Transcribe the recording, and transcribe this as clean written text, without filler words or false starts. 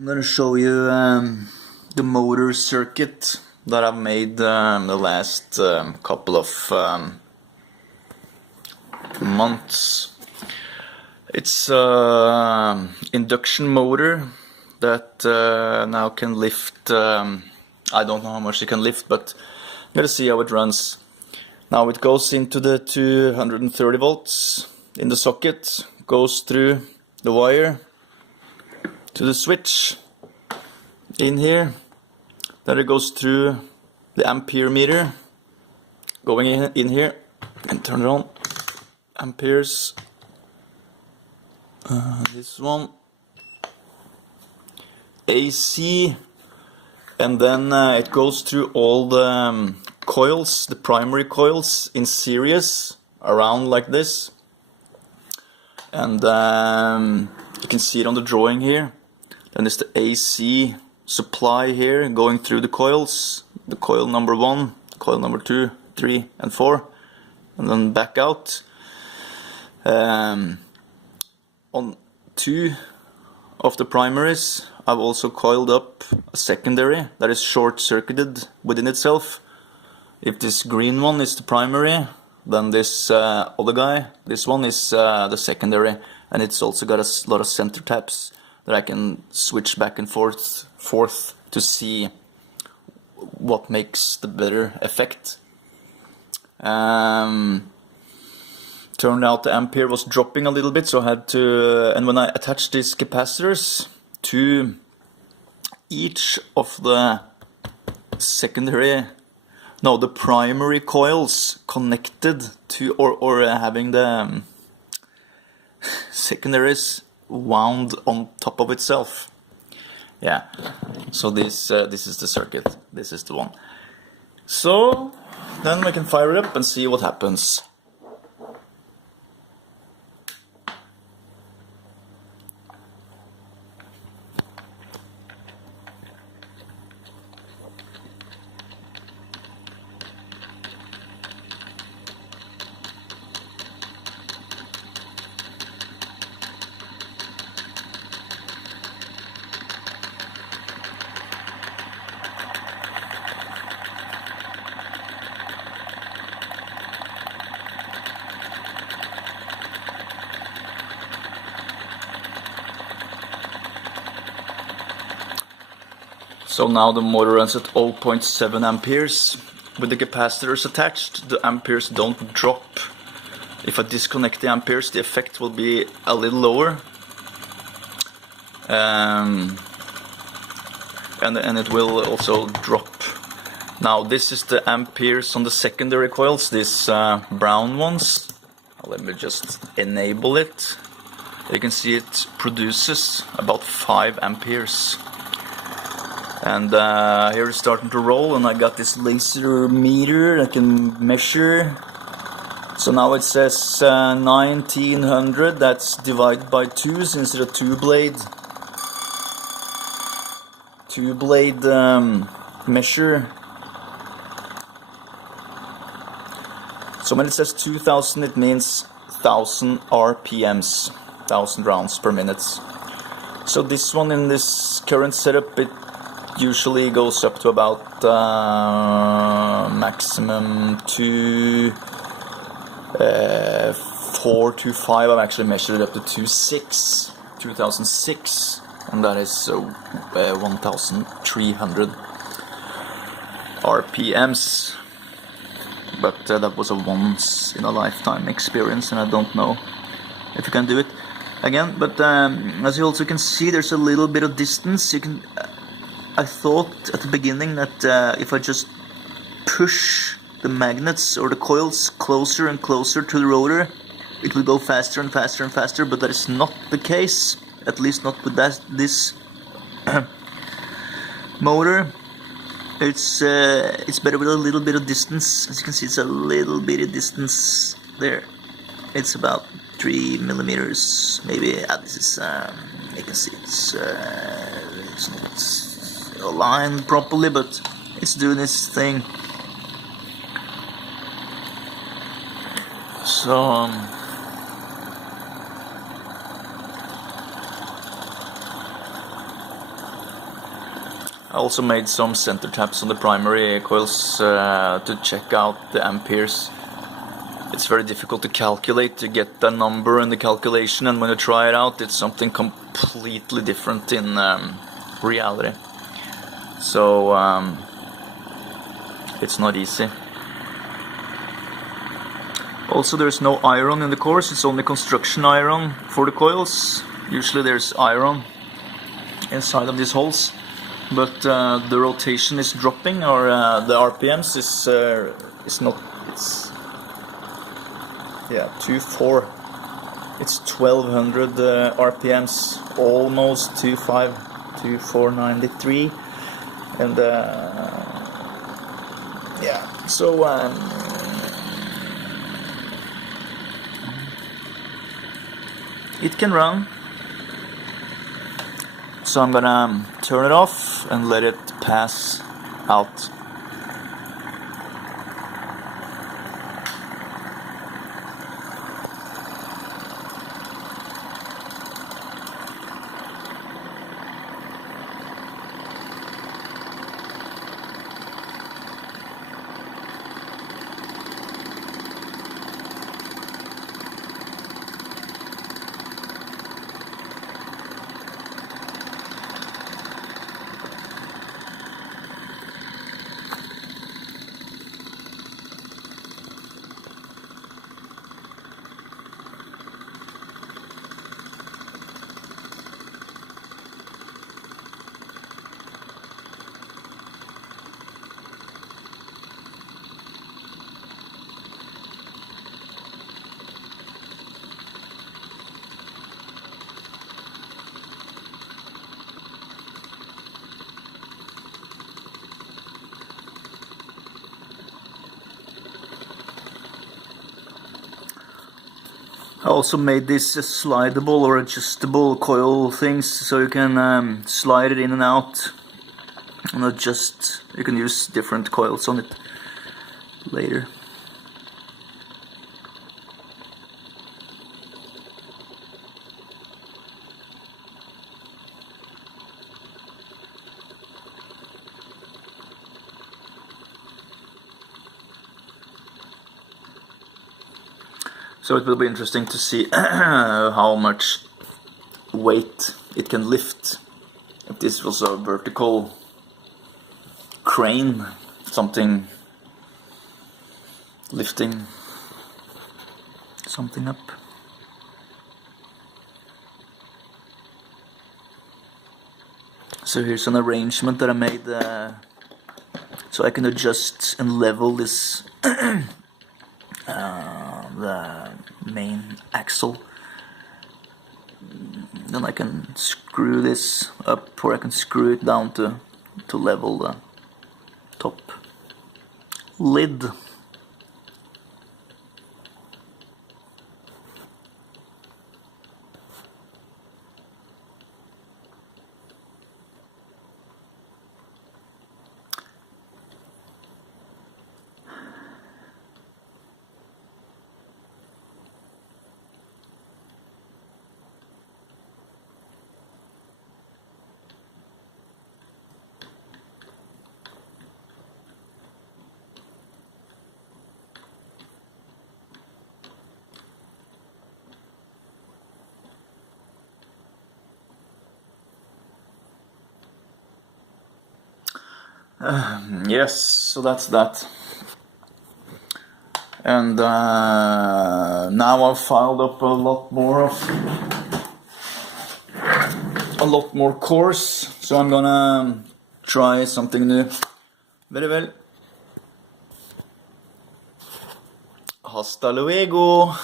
I'm going to show you the motor circuit that I've made the last couple of months. It's an induction motor that now can lift, I don't know how much it can lift, but I'm going to see how it runs. Now it goes into the 230 volts in the socket, goes through the wire to the switch in here, then it goes through the Ampere meter going in here, and turn it on. Amperes, this one, AC, and then it goes through all the coils, the primary coils in series around like this, and you can see it on the drawing here. Then there's the AC supply here going through the coils, the coil number 1, coil number 2, 3 and 4, and then back out. On 2 of the primaries I've also coiled up a secondary that is short-circuited within itself. If this green one is the primary, then this other guy, this one is the secondary, and it's also got a lot of center taps that I can switch back and forth to see what makes the better effect. Turned out the ampere was dropping a little bit, so I had to, and when I attached these capacitors to each of the the primary coils connected to, or having the secondaries wound on top of itself. Yeah, so this is the circuit. This is the one. So then we can fire it up and see what happens. So now the motor runs at 0.7 amperes. With the capacitors attached, the amperes don't drop. If I disconnect the amperes, the effect will be a little lower. And it will also drop. Now this is the amperes on the secondary coils, these brown ones. Let me just enable it. You can see it produces about 5 amperes. And here it's starting to roll, and I got this laser meter that can measure. So now it says 1900, that's divided by 2 since it's a two-blade measure. So when it says 2000, it means 1000 RPMs, 1000 rounds per minute. So this one in this current setup, it usually goes up to about maximum 4 to 5. I've actually measured it up to 2006, and that is 1300 RPMs. But that was a once in a lifetime experience, and I don't know if you can do it again. But as you also can see, there's a little bit of distance. I thought at the beginning that if I just push the magnets or the coils closer and closer to the rotor, it will go faster and faster and faster, but that is not the case, at least not with this motor. It's better with a little bit of distance. As you can see, it's a little bit of distance there. It's about 3 millimeters, maybe. This is you can see it's not aligned properly, but it's doing its thing. So I also made some center taps on the primary coils to check out the amperes. It's very difficult to calculate, to get the number in the calculation, and when you try it out it's something completely different in reality. So it's not easy. Also, there's no iron in the cores, it's only construction iron for the coils. Usually there's iron inside of these holes, but the rotation is dropping, or the RPMs is not, it's, yeah, 2.4. It's 1200 RPMs, almost 2.5, 2.493, and yeah, so it can run. So I'm gonna turn it off and let it pass out. I also made this slidable or adjustable coil things, so you can slide it in and out and adjust. You can use different coils on it later. So it will be interesting to see how much weight it can lift. If this was a vertical crane, something lifting something up. So here's an arrangement that I made so I can adjust and level this the main axle. Then I can screw this up, or I can screw it down to level the top lid. Yes, so that's that. And now I've filed up a lot more cores, so I'm gonna try something new. Very well. Hasta luego.